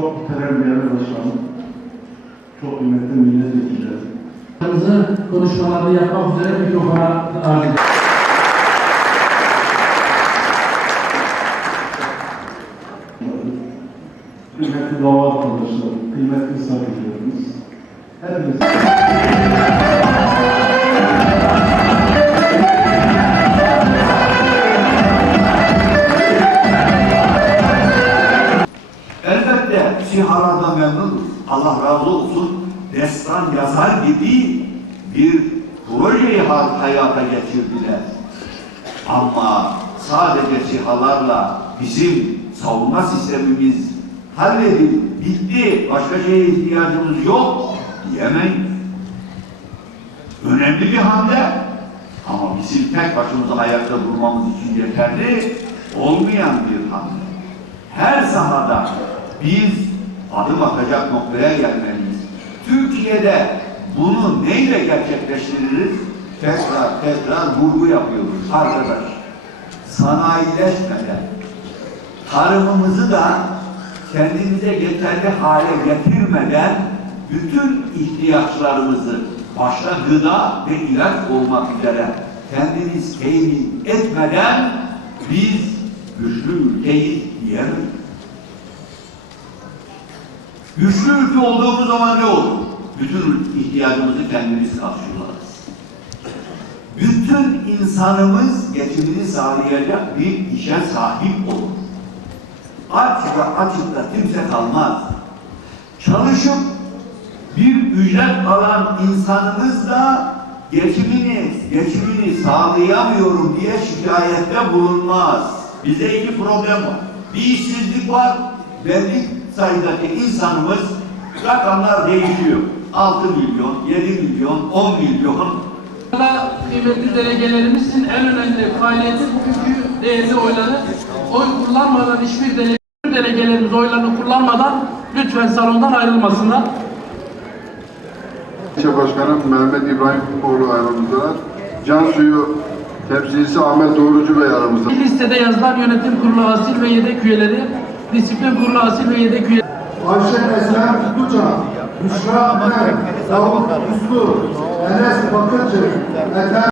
çok muhterem değerli başkanım, çok kıymetli milletvekilleri, konuşmalarını yapmak üzere mikrofona arz ediyorum. kıymetli dava arkadaşlarım, kıymetli misafirlerimiz, Elbette sihalarda memnunuz. Allah razı olsun. Destan yazar gibi bir projeyi ha- hayata geçirdiler. Ama sadece sihalarla bizim savunma sistemimiz halledip bitti, başka şeye ihtiyacımız yok diyemeyiz. Önemli bir hamle ama bizim tek başımıza ayakta durmamız için yeterli olmayan bir hamle. Her sahada biz adım atacak noktaya gelmeliyiz. Türkiye'de bunu neyle gerçekleştiririz? Tekrar tekrar vurgu yapıyoruz arkadaş. Sanayileşmeden, tarımımızı da kendimize yeterli hale getirmeden bütün ihtiyaçlarımızı başta gıda ve ilaç olmak üzere kendimiz temin etmeden biz güçlü ülkeyiz diyemeyiz. Güçlü ülke olduğumuz zaman ne olur? Bütün ihtiyacımızı kendimiz karşılarız. Bütün insanımız geçimini sağlayacak bir işe sahip olur. Aç ve açıkta kimse kalmaz. Çalışıp bir ücret alan insanımız da geçimini, geçimini sağlayamıyorum diye şikayette bulunmaz. Bize iki problem var. Bir işsizlik var. Belli sayıdaki insanımız rakamlar değişiyor. 6 milyon, 7 milyon, 10 milyon. Kıymetli delegelerimizin en önemli faaliyeti bugünkü değerli oyları oy kullanmadan hiçbir delege, delegelerimiz oylarını kullanmadan lütfen salondan ayrılmasınlar. İlçe Başkanım Mehmet İbrahim Oğlu aramızdalar. Can Suyu temsilcisi Ahmet Doğrucu Bey aramızda. Listede yazılan yönetim kurulu asil ve yedek üyeleri, disiplin kurulu asil ve yedek üyeleri. Ayşe Eslem Tutluca, Büşra Ömer, Davut Uslu, Enes Bakırcı, Ethem